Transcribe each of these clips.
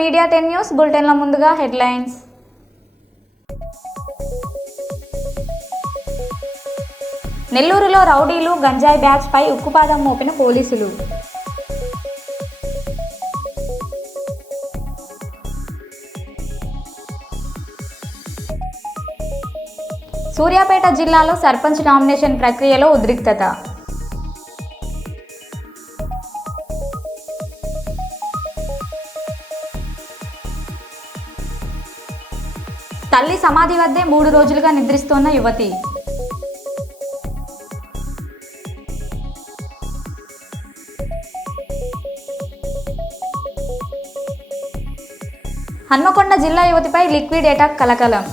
Media 10 news బులెటిన్ల ముందుగా headlines. నెల్లూరులో రౌడీలు గంజాయి బ్యాచ్ పై ఉక్కుపాదం మోపిన పోలీసులు. సూర్యాపేట జిల్లాలో సర్పంచ్ నామినేషన్ ప్రక్రియలో ఉద్రిక్తత. తల్లి సమాధి వద్దే 3 రోజులుగా నిద్రిస్తోన్న యువతి. హన్మకొండ జిల్లా యువతిపై లిక్విడ్ అటాక్ కలకలం.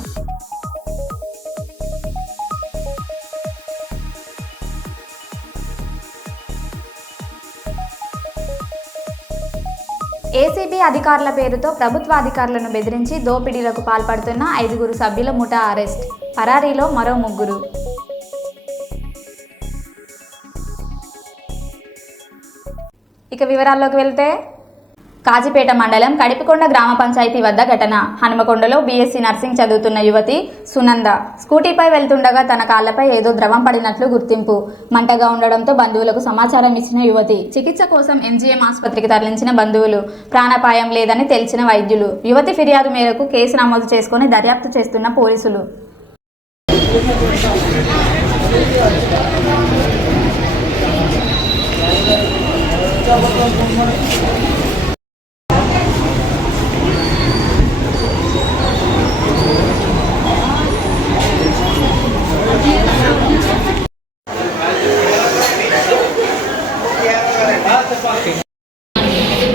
ఏసీబీ అధికారుల పేరుతో ప్రభుత్వ అధికారులను బెదిరించి దోపిడీలకు పాల్పడుతున్న 5 సభ్యుల ముఠా అరెస్ట్. పరారీలో మరో 3. ఇక వివరాల్లోకి వెళ్తే, కాజీపేట మండలం కడిపికొండ గ్రామ పంచాయతీ వద్ద ఘటన. హనుమకొండలో బీఎస్సీ నర్సింగ్ చదువుతున్న యువతి సునంద స్కూటీపై వెళ్తుండగా తన కాళ్లపై ఏదో ద్రవం పడినట్లు గుర్తింపు. మంటగా ఉండడంతో బంధువులకు సమాచారం ఇచ్చిన యువతి చికిత్స కోసం ఎంజీఎం ఆసుపత్రికి తరలించిన బంధువులు. ప్రాణాపాయం లేదని తెలిసిన వైద్యులు. యువతి ఫిర్యాదు మేరకు కేసు నమోదు చేసుకుని దర్యాప్తు చేస్తున్న పోలీసులు.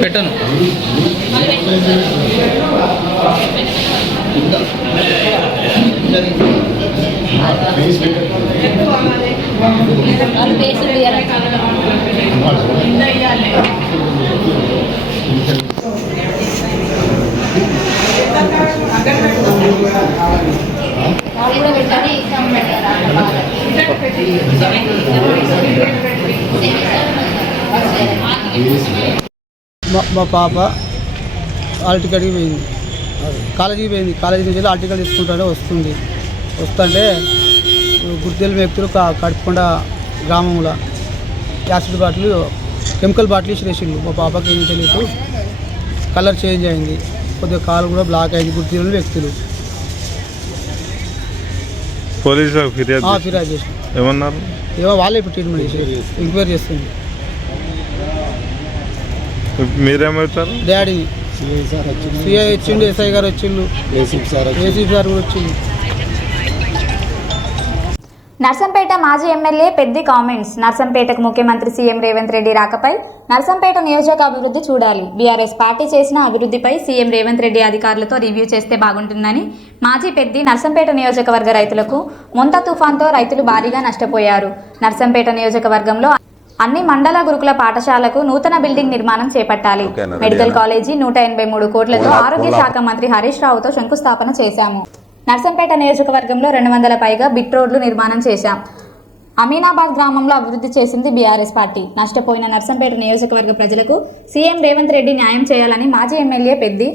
పెట్టను మా పాప హాల్ టికెట్కి పోయింది, కాలేజీకి పోయింది. కాలేజీ నుంచి హాల్ టికెట్ తీసుకుంటుంటే వస్తుంటే గుర్తెలు వ్యక్తులు కడుపుకొండ గ్రామంలో యాసిడ్ బాటిల్ కెమికల్ బాటిల్ ఇసిరేసిండు. మా పాపకి ఏం తెలియదు, కలర్ చేంజ్ అయింది, కొద్దిగా కాలు కూడా బ్లాక్ అయింది. గుర్తెలు వ్యక్తులు పోలీసులకు ఫిర్యాదు చేసి ఏమన్నారు? ఏమో వాళ్ళే ఇప్పుడు ట్రీట్మెంట్ చేసి ఎంక్వైరీ చేస్తుంది. మీరేమవుతారు? డాడీని సిఐ వచ్చిండు, ఎస్ఐ గారు వచ్చిండు, ఏసీపీ సార్ కూడా వచ్చిండు. నర్సంపేట మాజీ ఎమ్మెల్యే పెద్ది కామెంట్స్. నర్సంపేటకు ముఖ్యమంత్రి సీఎం రేవంత్ రెడ్డి రాకపై నర్సంపేట నియోజక అభివృద్ధి చూడాలి. బీఆర్ఎస్ పార్టీ చేసిన అభివృద్ధిపై సీఎం రేవంత్ రెడ్డి అధికారులతో రివ్యూ చేస్తే బాగుంటుందని మాజీ పెద్ది నర్సంపేట నియోజకవర్గ రైతులకు మొంత తుఫాన్తో రైతులు భారీగా నష్టపోయారు. నర్సంపేట నియోజకవర్గంలో అన్ని మండల గురుకుల పాఠశాలకు నూతన బిల్డింగ్ నిర్మాణం చేపట్టాలి. మెడికల్ కాలేజీ 183 కోట్లతో ఆరోగ్య శాఖ మంత్రి హరీష్ రావుతో శంకుస్థాపన చేశాము. నర్సంపేట నియోజకవర్గంలో 200 పైగా బిట్ రోడ్లు నిర్మాణం చేశాం. అమీనాబాద్ గ్రామంలో అభివృద్ధి చేసింది బీఆర్ఎస్ పార్టీ. నష్టపోయిన నర్సంపేట నియోజకవర్గ ప్రజలకు సీఎం రేవంత్ రెడ్డి న్యాయం చేయాలని మాజీ ఎమ్మెల్యే పెద్ది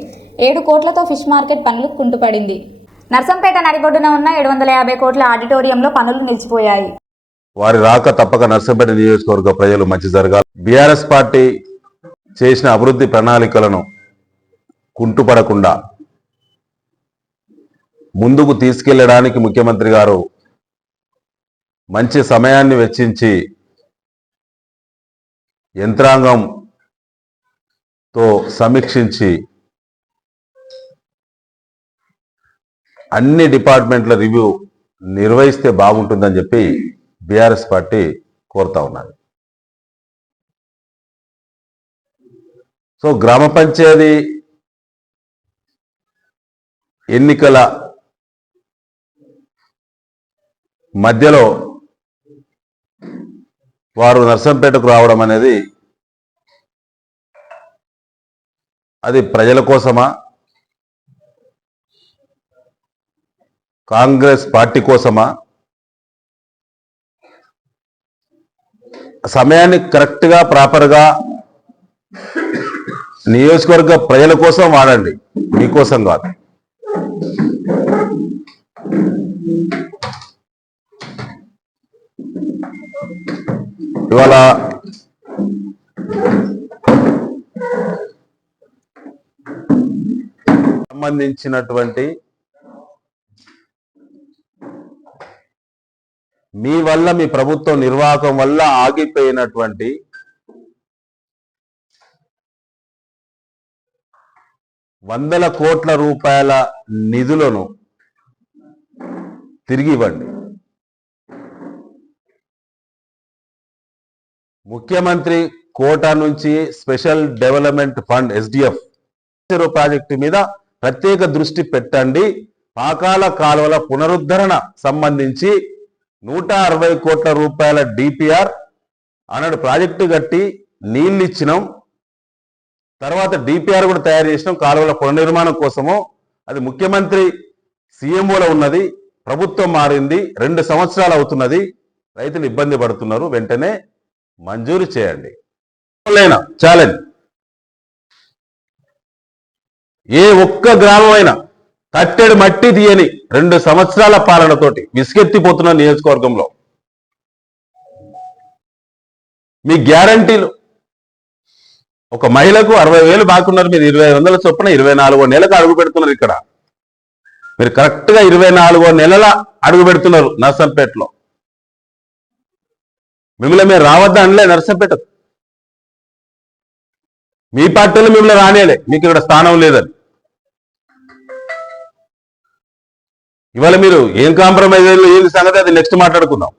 7 కోట్లతో ఫిష్ మార్కెట్ పనులు కుంటుపడింది. నర్సంపేట నడిబొడ్డున ఉన్న 750 కోట్ల ఆడిటోరియంలో పనులు నిలిచిపోయాయి. వారి రాక తప్పక నర్సంపేట నియోజకవర్గ ప్రజలు మంచి జరగాలి. బీఆర్ఎస్ పార్టీ చేసిన అభివృద్ధి ప్రణాళికలను కుంటుపడకుండా ముందుకు తీసుకెళ్లడానికి ముఖ్యమంత్రి గారు మంచి సమయాన్ని వెచ్చించి యంత్రాంగంతో సమీక్షించి అన్ని డిపార్ట్మెంట్ల రివ్యూ నిర్వహిస్తే బాగుంటుందని చెప్పి బీఆర్ఎస్ పార్టీ కోరుతా ఉన్నది. సో గ్రామ పంచాయతీ ఎన్నికల మధ్యలో వారు నర్సంపేటకు రావడం అనేది అది ప్రజల కోసమా, కాంగ్రెస్ పార్టీ కోసమా? సమయానికి కరెక్ట్గా ప్రాపర్గా నియోజకవర్గ ప్రజల కోసం వాడండి, మీకోసం కాదు. ఇవాళ సంబంధించినటువంటి మీ వల్ల, మీ ప్రభుత్వం నిర్వాహకం వల్ల ఆగిపోయినటువంటి వందల కోట్ల రూపాయల నిధులను తిరిగి ఇవ్వండి. ముఖ్యమంత్రి కోటా నుంచి special development fund SDF project మీద ప్రత్యేక దృష్టి పెట్టండి. పాకాల కాలువల పునరుద్ధరణ సంబంధించి 160 కోట్ల రూపాయల DPR అన్నాడు ప్రాజెక్టు కట్టి నీళ్ళు ఇచ్చినాం. తర్వాత DPR కూడా తయారు చేసినాం కాలువల పునర్నిర్మాణం కోసము. అది ముఖ్యమంత్రి CMOలో ఉన్నది. ప్రభుత్వం మారింది, 2 సంవత్సరాలు అవుతున్నది. రైతులు ఇబ్బంది పడుతున్నారు. వెంటనే మంజూరు చేయండి. ఛాలెంజ్. ఏ ఒక్క గ్రామం అయినా కట్టెడు మట్టి తీయని 2 సంవత్సరాల పాలనతోటి విసుగెత్తిపోతున్న నియోజకవర్గంలో మీ గ్యారంటీలు, ఒక మహిళకు 60,000 బాకున్నారు, మీరు 2,500 చొప్పున 24వ నెలకు అడుగు పెడుతున్నారు. ఇక్కడ మీరు కరెక్ట్ గా 24వ నెలల అడుగు పెడుతున్నారు నర్సంపేటలో. మిమ్మల్ని మీరు రావద్దా అనలే నర్సంపేట. మీ పార్టీలో మిమ్మల్ని రానేలే, మీకు ఇక్కడ స్థానం లేదని. ఇవాళ మీరు ఏం కాంప్రమైజ్ ఏంది సంగతి, అది నెక్స్ట్ మాట్లాడుకుందాం.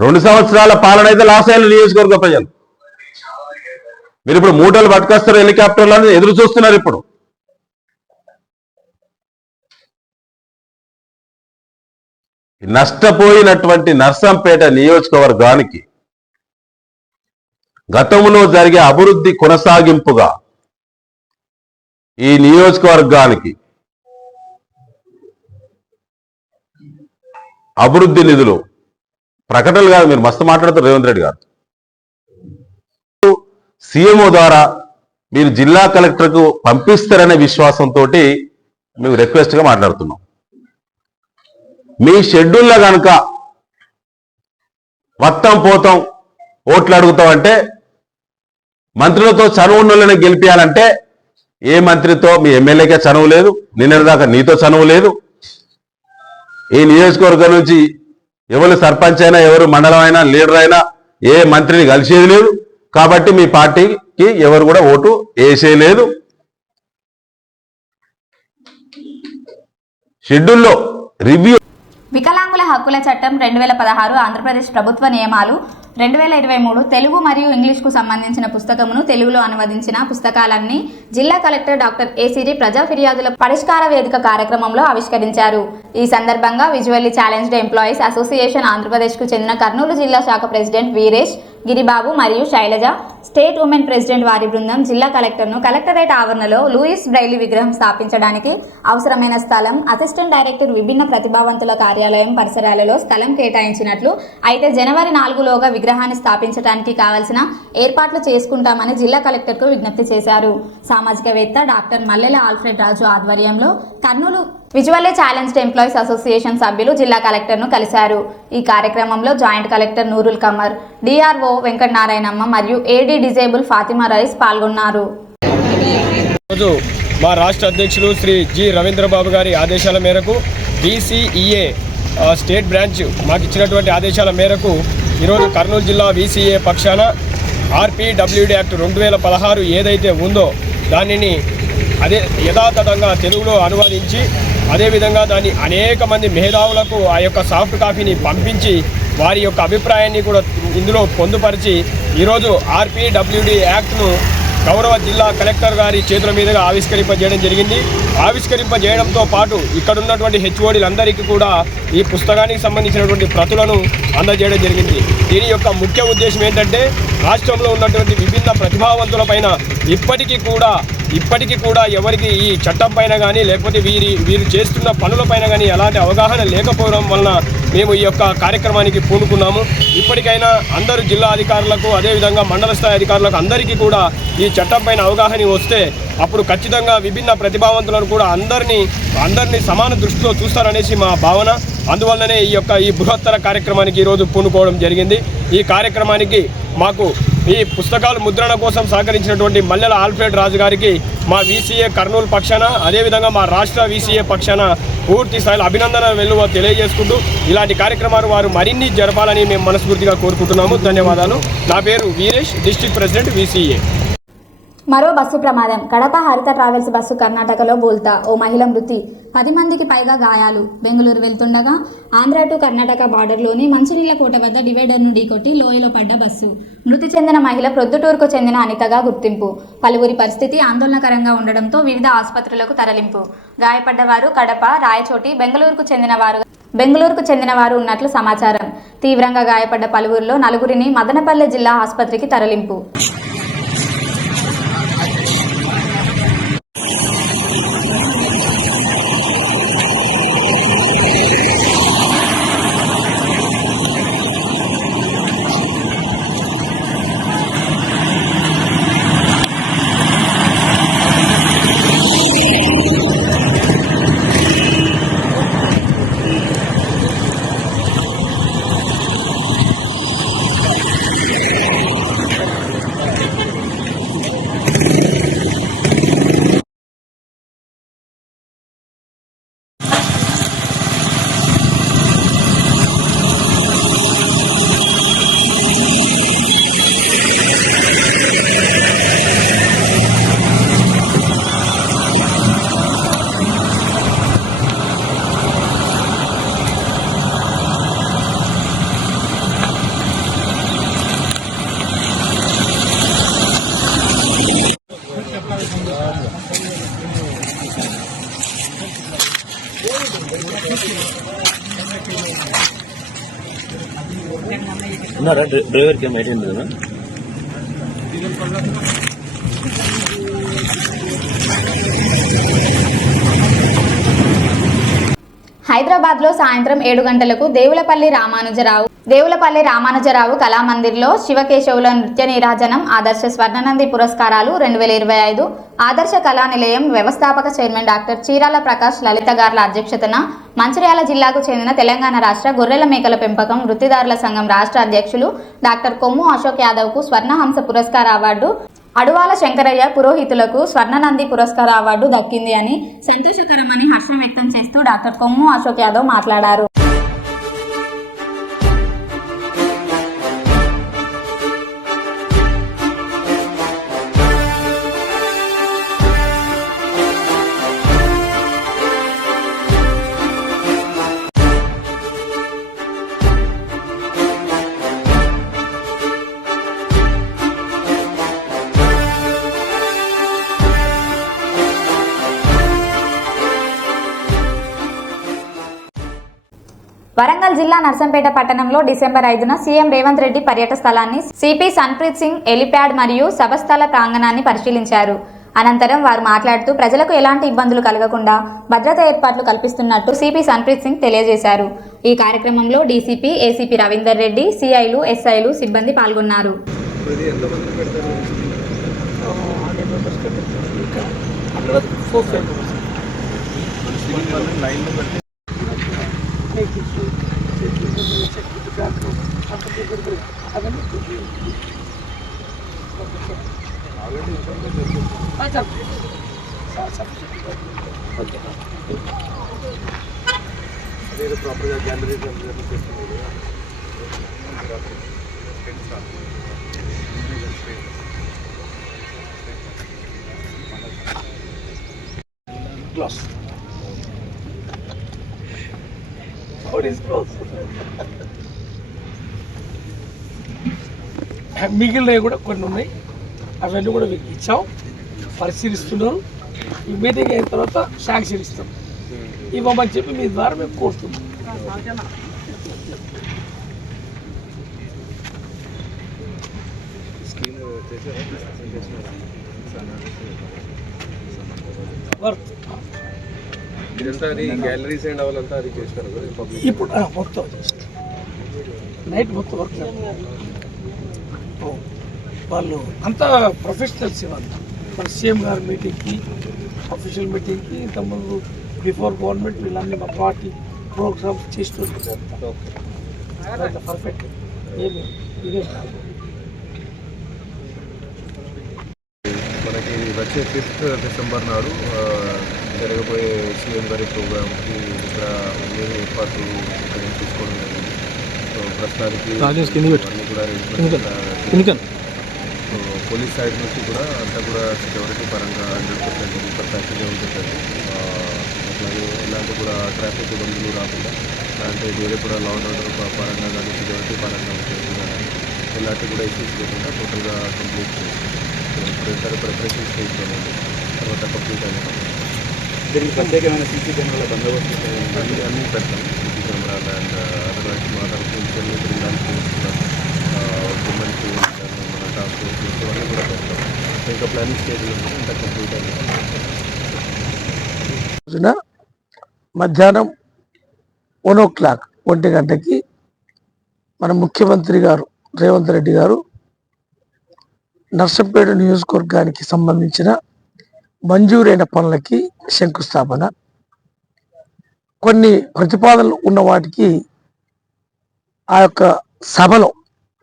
2 సంవత్సరాల పాలన అయితే లాస్ అయిన నియోజకవర్గ ప్రజలు. మీరు ఇప్పుడు మూటలు పట్టుకొస్తారు హెలికాప్టర్లను ఎదురు చూస్తున్నారు. ఇప్పుడు నష్టపోయినటువంటి నర్సంపేట నియోజకవర్గానికి గతంలో జరిగే అభివృద్ధి కొనసాగింపుగా ఈ నియోజకవర్గానికి అభివృద్ధి నిధులు ప్రకటనలు కాదు, మీరు మస్తు మాట్లాడుతారు రేవంత్ రెడ్డి గారు. CMO ద్వారా మీరు జిల్లా కలెక్టర్కు పంపిస్తారనే విశ్వాసంతో మేము రిక్వెస్ట్గా మాట్లాడుతున్నాం. మీ షెడ్యూల్లో కనుక వత్తం పోతాం ఓట్లు అడుగుతామంటే, మంత్రులతో చనువు ఉన్నోళ్ళని గెలిపించాలంటే ఏ మంత్రితో, మీ ఎమ్మెల్యేకే చనువు లేదు, నిన్నటిదాకా నీతో చనువు లేదు. ఈ నియోజకవర్గం నుంచి ఎవరు సర్పంచ్ అయినా, ఎవరు మండలం అయినా, లీడర్ అయినా ఏ మంత్రిని కలిసేది లేదు. కాబట్టి మీ పార్టీకి ఎవరు కూడా ఓటు వేసేయలేదు. షెడ్యూల్లో రివ్యూ. వికలాంగుల హక్కుల చట్టం 2016 ఆంధ్రప్రదేశ్ ప్రభుత్వ నియమాలు 2023 తెలుగు మరియు ఇంగ్లీష్కు సంబంధించిన పుస్తకమును తెలుగులో అనువదించిన పుస్తకాలన్నీ జిల్లా కలెక్టర్ డాక్టర్ సిరి ప్రజా ఫిర్యాదుల పరిష్కార వేదిక కార్యక్రమంలో ఆవిష్కరించారు. ఈ సందర్భంగా విజువల్లీ ఛాలెంజ్డ్ ఎంప్లాయీస్ అసోసియేషన్ ఆంధ్రప్రదేశ్కు చెందిన కర్నూలు జిల్లా శాఖ ప్రెసిడెంట్ వీరేష్, గిరిబాబు మరియు శైలజ, స్టేట్ ఉమెన్ ప్రెసిడెంట్ వారి బృందం జిల్లా కలెక్టర్ను కలెక్టరేట్ ఆవరణలో లూయిస్ బ్రైలీ విగ్రహం స్థాపించడానికి అవసరమైన స్థలం, అసిస్టెంట్ డైరెక్టర్ విభిన్న ప్రతిభావంతుల కార్యాలయం పరిసరాలలో స్థలం కేటాయించినట్లు, అయితే జనవరి 4లోగా విగ్రహాన్ని స్థాపించడానికి కావలసిన ఏర్పాట్లు చేసుకుంటామని జిల్లా కలెక్టర్కు విజ్ఞప్తి చేశారు. సామాజికవేత్త డాక్టర్ మల్లెల ఆల్ఫ్రెడ్ రాజు ఆధ్వర్యంలో Kurnool visually challenged employees association సభ్యులు జిల్లా కలెక్టర్ను కలిశారు. ఈ కార్యక్రమంలో joint collector Nurul Qamar, DRO Venkatanarayanamma మరియు AD డిజేబుల్ ఫాతిమా రైస్ పాల్గొన్నారు. రోజు మా రాష్ట్ర అధ్యక్షులు శ్రీ జి రవీంద్రబాబు గారి ఆదేశాల మేరకు VCEA స్టేట్ బ్రాంచ్ మాకు ఇచ్చినటువంటి ఆదేశాల మేరకు ఈరోజు కర్నూలు జిల్లా VCEA పక్షాన RPWD యాక్ట్ 2016 ఏదైతే ఉందో దానిని అదే యథాతథంగా తెలుగులో అనువదించి, అదేవిధంగా దాన్ని అనేక మంది మేధావులకు ఆ యొక్క సాఫ్ట్ కాపీని పంపించి వారి యొక్క అభిప్రాయాన్ని కూడా ఇందులో పొందుపరిచి ఈరోజు RPWD యాక్ట్ను గౌరవ జిల్లా కలెక్టర్ గారి చేతుల మీదుగా ఆవిష్కరింపజేయడం జరిగింది. ఆవిష్కరింపజేయడంతో పాటు ఇక్కడ ఉన్నటువంటి HODలందరికీ కూడా ఈ పుస్తకానికి సంబంధించినటువంటి ప్రతులను అందజేయడం జరిగింది. దీని యొక్క ముఖ్య ఉద్దేశం ఏంటంటే, రాష్ట్రంలో ఉన్నటువంటి విభిన్న ప్రతిభావంతులపైన ఇప్పటికీ కూడా ఎవరికి ఈ చట్టం పైన కానీ లేకపోతే వీరు చేస్తున్న పనులపైన కానీ ఎలాంటి అవగాహన లేకపోవడం వలన మేము ఈ యొక్క కార్యక్రమానికి పూనుకున్నాము. ఇప్పటికైనా అందరూ జిల్లా అధికారులకు అదేవిధంగా మండల స్థాయి అధికారులకు అందరికీ కూడా ఈ చట్టం పైన అవగాహన వస్తే అప్పుడు ఖచ్చితంగా విభిన్న ప్రతిభావంతులను కూడా అందరినీ సమాన దృష్టిలో చూస్తారనేసి మా భావన. అందువల్లనే ఈ బృహత్తర కార్యక్రమానికి ఈరోజు పూనుకోవడం జరిగింది. ఈ కార్యక్రమానికి మాకు ఈ పుస్తకాలు ముద్రణ కోసం సహకరించినటువంటి మల్లెల ఆల్ఫ్రెడ్ రాజు గారికి మా వీసీఏ కర్నూలు పక్షాన అదేవిధంగా మా రాష్ట్ర వీసీఏ పక్షాన పూర్తి స్థాయిలో అభినందనలు వెల్లువ తెలియజేసుకుంటూ ఇలాంటి కార్యక్రమాలు వారు మరిన్ని జరపాలని మేము మనస్ఫూర్తిగా కోరుకుంటున్నాము. ధన్యవాదాలు. నా పేరు వీరేష్, డిస్ట్రిక్ట్ ప్రెసిడెంట్ వీసీఏ. మరో బస్సు ప్రమాదం. కడప హరిత ట్రావెల్స్ బస్సు కర్ణాటకలో బోల్తా. ఓ మహిళ మృతి, 10 మందికి పైగా గాయాలు. బెంగళూరు వెళ్తుండగా ఆంధ్ర టు కర్ణాటక బార్డర్లోని మంచినీళ్ల కోట వద్ద డివైడర్ను ఢీకొట్టి లోయలో పడ్డ బస్సు. మృతి చెందిన మహిళ ప్రొద్దుటూరుకు చెందిన అనితగా గుర్తింపు. పలువురి పరిస్థితి ఆందోళనకరంగా ఉండడంతో వివిధ ఆసుపత్రులకు తరలింపు. గాయపడ్డవారు కడప, రాయచోటి, బెంగళూరుకు చెందిన వారు ఉన్నట్లు సమాచారం. తీవ్రంగా గాయపడ్డ పలువురిలో 4గురిని మదనపల్లె జిల్లా ఆసుపత్రికి తరలింపు. ఉన్నారా డ్రైవర్కి ఏం ఐడియా ఉందా? హైదరాబాద్లో సాయంత్రం 7 గంటలకు దేవులపల్లి రామానుజరావు కళామందిర్లో శివకేశవుల నృత్య నీరాజనం, ఆదర్శ స్వర్ణనంది పురస్కారాలు 2025 ఆదర్శ కళా నిలయం వ్యవస్థాపక చైర్మన్ డాక్టర్ చీరాల ప్రకాష్ లలిత గార్ల అధ్యక్షతన మంచిర్యాల జిల్లాకు చెందిన తెలంగాణ రాష్ట్ర గొర్రెల మేకల పెంపకం వృత్తిదారుల సంఘం రాష్ట్ర అధ్యక్షులు డాక్టర్ కొమ్ము అశోక్ యాదవ్కు స్వర్ణహంస పురస్కార అవార్డు, అడువాల శంకరయ్య పురోహితులకు స్వర్ణనంది పురస్కార అవార్డు దక్కింది అని సంతోషకరమని హర్షం వ్యక్తం చేస్తూ డాక్టర్ కొమ్ము అశోక్ యాదవ్ మాట్లాడారు. వరంగల్ జిల్లా నర్సంపేట పట్టణంలో డిసెంబర్ 5న సీఎం రేవంత్ రెడ్డి పర్యటన స్థలాన్ని సిపి సన్ప్రీత్ సింగ్ ఎలిప్యాడ్ మరియు సభస్థల ప్రాంగణాన్ని పరిశీలించారు. అనంతరం వారు మాట్లాడుతూ ప్రజలకు ఎలాంటి ఇబ్బందులు కలగకుండా భద్రతా ఏర్పాట్లు కల్పిస్తున్నట్టు సిపి సన్ప్రీత్ సింగ్ తెలియజేశారు. ఈ కార్యక్రమంలో డీసీపీ, ఏసీపీ రవీందర్ రెడ్డి, సిఐలు, ఎస్ఐలు సిబ్బంది పాల్గొన్నారు. మిగిలినవి కూడా కొన్ని ఉన్నాయి, అవన్నీ కూడా మీకు ఇచ్చాం, పరిశీలిస్తున్నాం. ఈ మీటింగ్ అయిన తర్వాత శాంక్షన్ ఇస్తాం, ఇవ్వమని చెప్పి మీ ద్వారా మేము కోరుతున్నాం. ఇప్పుడు మొత్తం నైట్ మొత్తం వర్క్ వాళ్ళు అంతా ప్రొఫెషనల్స్ ఇవ్వాలి. మన సీఎం గారి మీటింగ్కి, అఫీషియల్ మీటింగ్కి, ఇంతకుముందు బిఫోర్ గవర్నమెంట్ వీళ్ళన్నీ మా పార్టీ ప్రోగ్రామ్స్ చేస్తుంటారు. పర్ఫెక్ట్ ఏమి ఇదే మనకి వచ్చే 5th డిసెంబర్ నాడు జరగబోయే సీఎం గారి ప్రోగ్రామ్కి ఇక్కడ నేను ఏర్పాట్లు తీసుకోవడం జరిగింది. సో ప్రస్తుతానికి అన్నీ కూడా సో పోలీస్ సైడ్ నుంచి కూడా అంతా కూడా సెక్యూరిటీ పరంగా 100% పర్ఫెక్ట్గా ఉంటుంది. అట్లాగే ఎలాంటి కూడా ట్రాఫిక్ ఇబ్బందులు రాకుండా, అంటే వేరే కూడా లా అండ్ ఆర్డర్ పరంగా కానీ సెక్యూరిటీ పరంగా కానీ ఎలాంటి కూడా ఇష్యూస్ లేకుండా టోటల్గా కంప్లీట్ చేస్తాం. ఇప్పుడు ప్రిపరేషన్ స్టేజ్లో ఉంది, తర్వాత కంప్లీట్ అయినా దీనికి ప్రత్యేకమైన సీసీ కెమెరాల బందోబస్తు అన్నీ పెడతాం. సీసీ కెమెరాలు అండ్ అదర్వైజ్ మా తరఫు బృందానికి ఉమెన్కి మన టాస్క్ ఫోర్స్ ఇవన్నీ కూడా పెడతాం. ఇంకా ప్లానింగ్ స్టేజ్లో ఉంది, ఇంకా కంప్లీట్ అయినా రోజున మధ్యాహ్నం 1 o'clock 1 గంటకి మన ముఖ్యమంత్రి గారు రేవంత్ రెడ్డి గారు నర్సంపేట నియోజకవర్గానికి సంబంధించిన మంజూరైన పనులకి శంకుస్థాపన, కొన్ని ప్రతిపాదనలు ఉన్న వాటికి ఆ యొక్క సభలో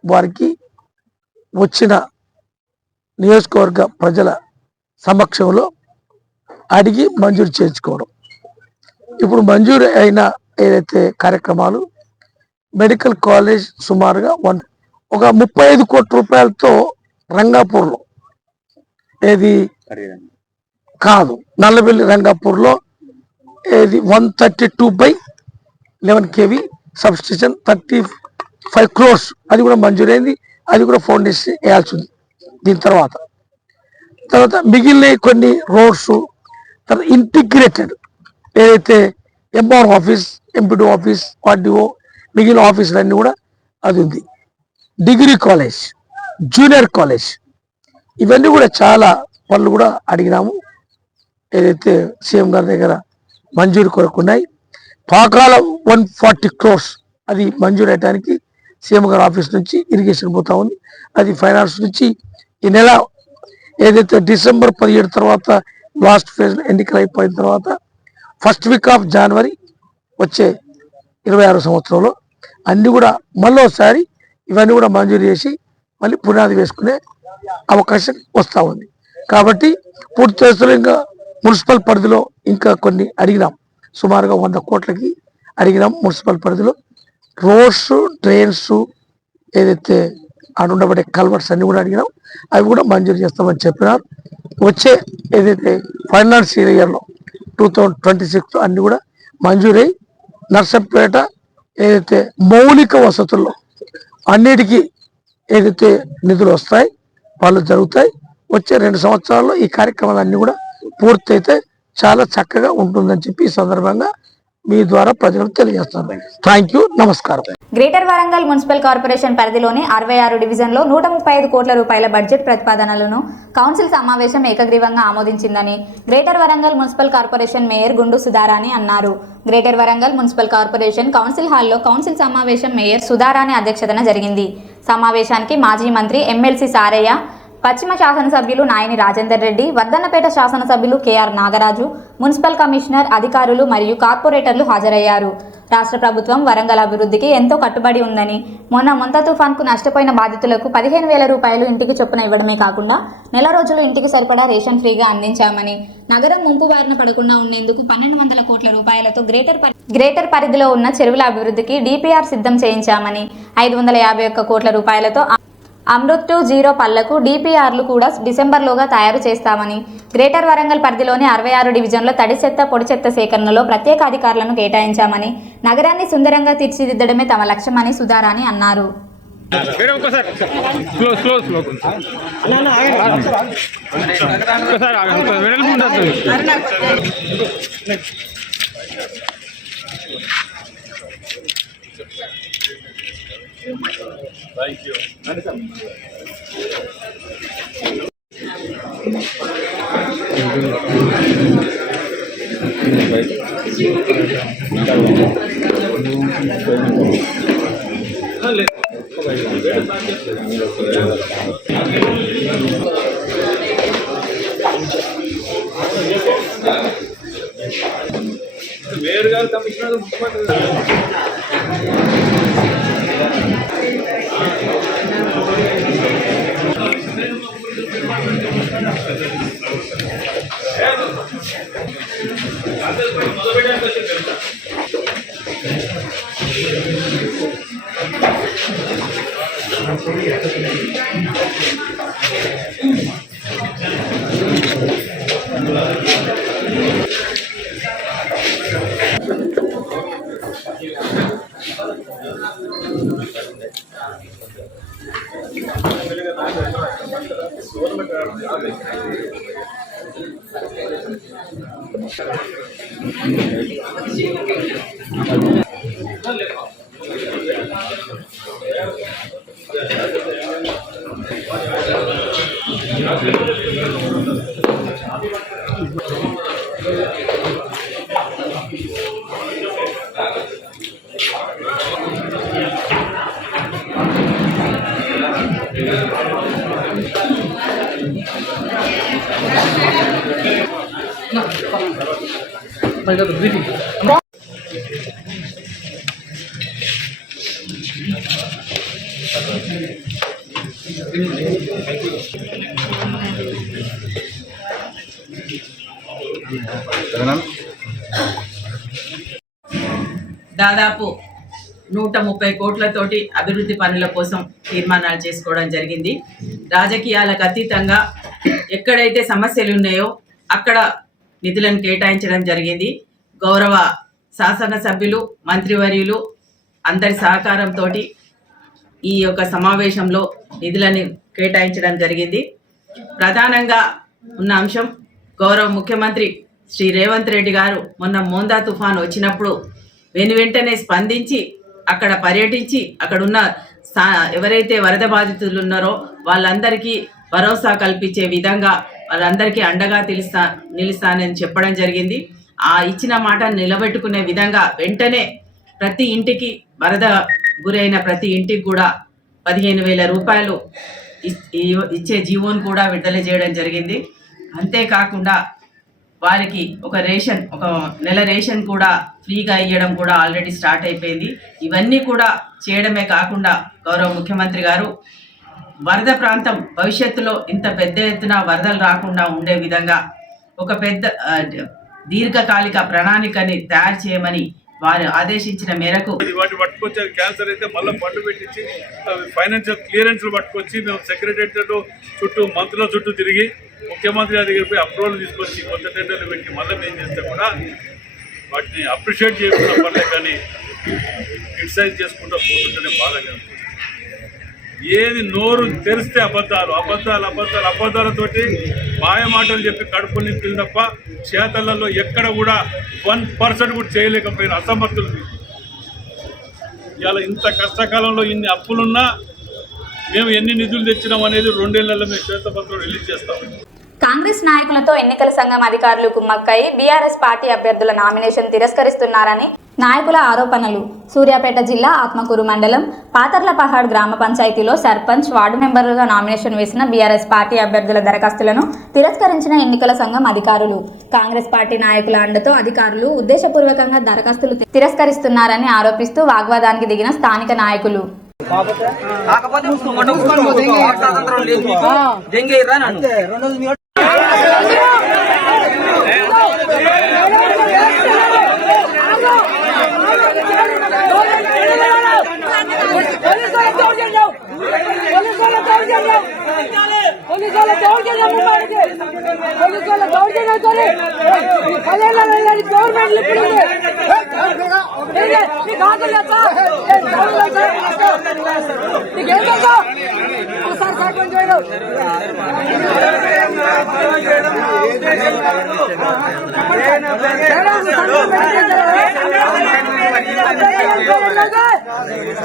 వారికి వచ్చిన నియోజకవర్గ ప్రజల సమక్షంలో అడిగి మంజూరు చేయించుకోవడం. ఇప్పుడు మంజూరు అయిన ఏదైతే కార్యక్రమాలు, మెడికల్ కాలేజ్ సుమారుగా ఒక 35 కోట్ల రూపాయలతో రంగాపూర్లో, ఏది కాదు నల్లబెల్లి రంగాపూర్లో ఏది 132/11 kV సబ్స్టేషన్ 35 crores అది కూడా మంజూరైంది. అది కూడా ఫౌండేషన్ వేయాల్సి ఉంది. దీని తర్వాత మిగిలిన కొన్ని రోడ్స్, తర్వాత ఇంటిగ్రేటెడ్ ఏదైతే M R office, M P D office, R D O మిగిలిన ఆఫీసులన్నీ కూడా అది ఉంది. డిగ్రీ కాలేజ్, జూనియర్ కాలేజ్, ఇవన్నీ కూడా చాలా పనులు కూడా అడిగినాము. ఏదైతే సీఎం గారి దగ్గర మంజూరు కొరకు ఉన్నాయి. పాకాల 140 crores అది మంజూరు అయ్యడానికి సీఎం గారి ఆఫీస్ నుంచి ఇరిగేషన్ పోతా ఉంది. అది ఫైనాన్స్ నుంచి ఈ నెల ఏదైతే డిసెంబర్ 17 తర్వాత లాస్ట్ ఫేజ్ ఎన్నికలు అయిపోయిన తర్వాత ఫస్ట్ వీక్ ఆఫ్ జనవరి వచ్చే 26 సంవత్సరంలో అన్ని కూడా మళ్ళీ ఒకసారి ఇవన్నీ కూడా మంజూరు చేసి మళ్ళీ పునాది వేసుకునే అవకాశం వస్తూ ఉంది. కాబట్టి పూర్తి చేస్తున్న ఇంకా మున్సిపల్ పరిధిలో ఇంకా కొన్ని అడిగినాం, సుమారుగా 100 కోట్లకి అడిగినాం. మున్సిపల్ పరిధిలో రోడ్స్, డ్రైన్స్, ఏదైతే ఉండబడే కల్వర్ట్స్ అన్ని కూడా అడిగినాం. అవి కూడా మంజూరు చేస్తామని చెప్పినారు. వచ్చే ఏదైతే ఫైనాన్షియల్ ఇయర్లో 2026 అన్ని కూడా మంజూరై నర్సంపేట ఏదైతే మౌలిక వసతుల్లో అన్నిటికీ ఏదైతే నిధులు వస్తాయి వాళ్ళు జరుగుతాయి. వచ్చే 2 సంవత్సరాల్లో ఈ కార్యక్రమాలన్నీ కూడా పూర్తయితే చాలా చక్కగా ఉంటుందని చెప్పి ఈ సందర్భంగా మీ ద్వారా ప్రజలకు తెలియజేస్తాను. థ్యాంక్ యూ, నమస్కారం. గ్రేటర్ వరంగల్ మున్సిపల్ కార్పొరేషన్ పరిధిలోని 66 డివిజన్లో 135 కోట్ల రూపాయల బడ్జెట్ ప్రతిపాదనలను కౌన్సిల్ సమావేశం ఏకగ్రీవంగా ఆమోదించిందని greater Warangal municipal corporation mayor Gundu Sudharani అన్నారు. Greater Warangal municipal corporation council హాల్లో కౌన్సిల్ సమావేశం మేయర్ సుధారాణి అధ్యక్షతన జరిగింది. సమావేశానికి మాజీ మంత్రి ఎమ్మెల్సీ సారయ్య, పశ్చిమ శాసనసభ్యులు నాయని రాజేందర్ రెడ్డి, వర్ధన్నపేట శాసనసభ్యులు కేఆర్ నాగరాజు, మున్సిపల్ కమిషనర్, అధికారులు మరియు కార్పొరేటర్లు హాజరయ్యారు. రాష్ట్ర ప్రభుత్వం వరంగల్ అభివృద్ధికి ఎంతో కట్టుబడి ఉందని, మొన్న మొంత తుఫాన్కు నష్టపోయిన బాధితులకు 15,000 రూపాయలు ఇంటికి చొప్పున ఇవ్వడమే కాకుండా నెల రోజులు ఇంటికి సరిపడా రేషన్ ఫ్రీగా అందించామని, నగరం ముంపు బారిన పడకుండా ఉండేందుకు 1,200 కోట్ల రూపాయలతో గ్రేటర్ పరిధిలో ఉన్న చెరువుల అభివృద్ధికి డిపిఆర్ సిద్ధం చేయించామని, 551 కోట్ల రూపాయలతో అమృత్ 2.0 పళ్లకు డిపిఆర్లు కూడా డిసెంబర్లోగా తయారు చేస్తామని, గ్రేటర్ వరంగల్ పరిధిలోని 66 డివిజన్లో తడి చెత్త, పొడి చెత్త సేకరణలో ప్రత్యేక అధికారులను కేటాయించామని, నగరాన్ని సుందరంగా తీర్చిదిద్దడమే తమ లక్ష్యమని సుధారాణి అన్నారు. Thank you. మేయర్ గారు కమిషనర్ ముఖ్యమంత్రి దాదాపు 130 కోట్లతోటి అభివృద్ధి పనుల కోసం తీర్మానాలు చేసుకోవడం జరిగింది. రాజకీయాలకు అతీతంగా ఎక్కడైతే సమస్యలు ఉన్నాయో అక్కడ నిధులను కేటాయించడం జరిగింది. గౌరవ శాసనసభ్యులు, మంత్రివర్యులు అందరి సహకారంతో ఈ యొక్క సమావేశంలో నిధులను కేటాయించడం జరిగింది. ప్రధానంగా ఉన్న అంశం గౌరవ ముఖ్యమంత్రి శ్రీ రేవంత్ రెడ్డి గారు మొన్న మోందా తుఫాను వచ్చినప్పుడు వెంటనే స్పందించి అక్కడ పర్యటించి అక్కడున్న ఎవరైతే వరద బాధితులు ఉన్నారో వాళ్ళందరికీ భరోసా కల్పించే విధంగా వాళ్ళందరికీ అండగా నిలుస్తానని చెప్పడం జరిగింది. ఆ ఇచ్చిన మాట నిలబెట్టుకునే విధంగా వెంటనే ప్రతి ఇంటికి వరద గురైన ప్రతి ఇంటికి కూడా 15,000 రూపాయలు ఇచ్చే జీవోను కూడా విడుదల చేయడం జరిగింది. అంతేకాకుండా వారికి ఒక నెల రేషన్ కూడా ఫ్రీగా ఇవ్వడం కూడా ఆల్రెడీ స్టార్ట్ అయిపోయింది. ఇవన్నీ కూడా చేయడమే కాకుండా గౌరవ ముఖ్యమంత్రి గారు వరద ప్రాంతం భవిష్యత్తులో ఇంత పెద్ద ఎత్తున వరదలు రాకుండా ఉండే విధంగా ఒక పెద్ద దీర్ఘకాలిక ప్రణాళికని తయారు చేయమని వారు ఆదేశించిన మేరకు వాటి పట్టుకొచ్చి క్యాన్సర్ అయితే మళ్ళీ ఫండ్ పెట్టించి ఫైనాన్షియల్ క్లియరెన్స్లు పట్టుకొచ్చి మేము సెక్రటరియట్ చుట్టూ మంత్రుల చుట్టూ తిరిగి ముఖ్యమంత్రి గారి దగ్గర పోయి అప్రూవల్ తీసుకొచ్చి కొత్త టెండర్లు పెట్టి మళ్ళీ మేము చేస్తే కూడా వాటిని అప్రిషియేట్ చేసుకున్న పర్లే కానీ క్రిటిసైజ్ చేసుకుంటూ పోతుంటేనే బాధగా అనిపిస్తుంది. ఏది నోరు తెరిస్తే అబద్ధాలతోటి మాయ మాటలు చెప్పి కడుపులు నింపుతుంది తప్ప చేతలలో ఎక్కడ కూడా 1% కూడా చేయలేకపోయిన అసమర్థులు. ఇలా ఇంత కష్టకాలంలో ఇన్ని అప్పులున్నా మేము ఎన్ని నిధులు తెచ్చినాం అనేది 2 ఏళ్లలో మేము శ్వేతపత్రం రిలీజ్ చేస్తాం. కాంగ్రెస్ నాయకులతో ఎన్నికల సంఘం అధికారులు కుమ్మక్కై బీఆర్ఎస్ పార్టీ అభ్యర్థుల నామినేషన్ తిరస్కరిస్తున్నారని నాయకుల ఆరోపణలు. సూర్యాపేట జిల్లా ఆత్మకూరు మండలం పాతర్లపహాడ్ గ్రామ పంచాయతీలో సర్పంచ్, వార్డు మెంబర్లుగా నామినేషన్ వేసిన బీఆర్ఎస్ పార్టీ అభ్యర్థుల దరఖాస్తులను తిరస్కరించిన ఎన్నికల సంఘం అధికారులు. కాంగ్రెస్ పార్టీ నాయకుల అండతో అధికారులు ఉద్దేశపూర్వకంగా దరఖాస్తులు తిరస్కరిస్తున్నారని ఆరోపిస్తూ వాగ్వాదానికి దిగిన స్థానిక నాయకులు.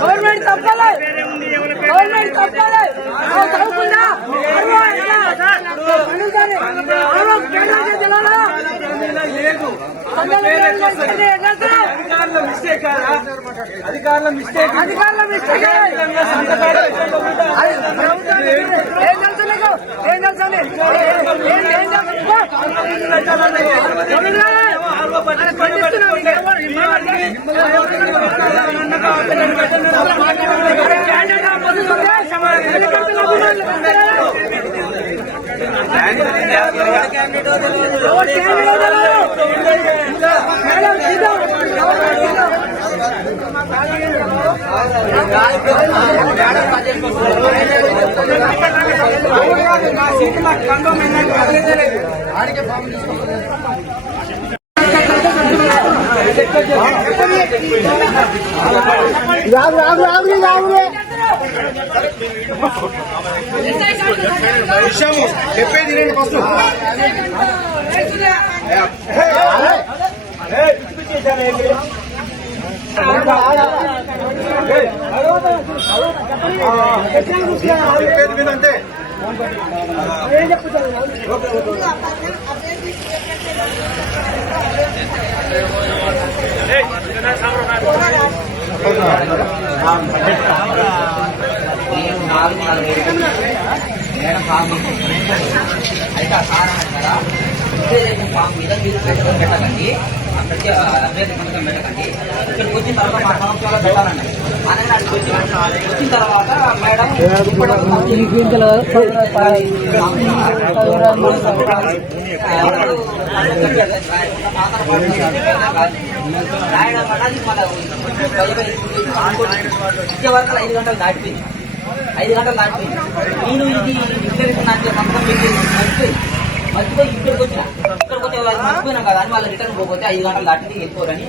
Government తప్పాలి, government తప్పాలి. చదువుకుందా అధికారుల మిస్టేక్ చెప్పేది ఫస్ట్ అంటే పెట్టకండి, అభ్యర్థి పథకం పెట్టకండి. ఇక్కడికి వచ్చిన తర్వాత మా సంవత్సరాలు పెట్టాలండి. అనగానే వచ్చిన తర్వాత మేడం రాయడం ఇచ్చే వరకు 5 గంటలు దాటిపోయింది. 5 గంటలు దాటిపోయింది. నేను ఇది డిక్లరేషన్ అంటే మొత్తం మర్చిపోయి ఇక్కడికి వచ్చి మర్చిపోయినా కదా అని వాళ్ళు రిటర్న్ పోతే 5 గంటలు దాటింది వెళ్ళిపోరని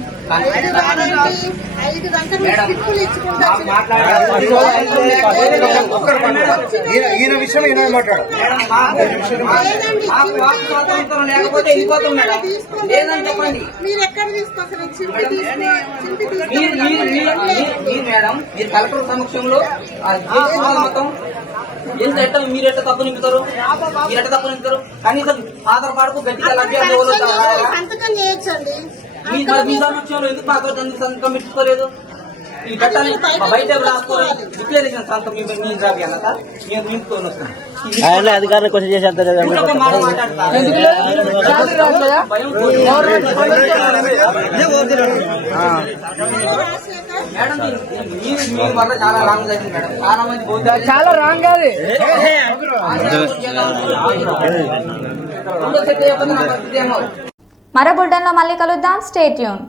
ఈయన విషయం ఈయన మాట్లాడారు. లేకపోతే వెళ్ళిపోతాం మేడం. లేదని చెప్పండి మీరు మేడం, మీరు కలెక్టర్ సమక్షంలో మొత్తం ఎంత ఎట్ట మీరు ఎట్ట తప్పు నింపుతారు, మీరు ఎట్ట తప్పు నింపుతారు. కనీసం ఆధార్ కార్డుకు గట్టిగా మీ సమక్షంలో ఎందుకు మాకు సంతకం పెట్టుకోలేదు? ఈ చట్టాన్ని బయట రాసుకోవాలి. డిక్లరేషన్ సంతకం నేను రాబి అన్న సార్ నేను నింపుకొని వస్తాను. అధికారులు క్వశ్చన్ చేసేంత మేడం మీ వల్ల చాలా రాంగ్ జరిగింది మేడం. చాలా మంది చాలా రాంగ్ అది. మరో బుల్టన్లో మళ్ళీ కలుద్దాం. Stay tune.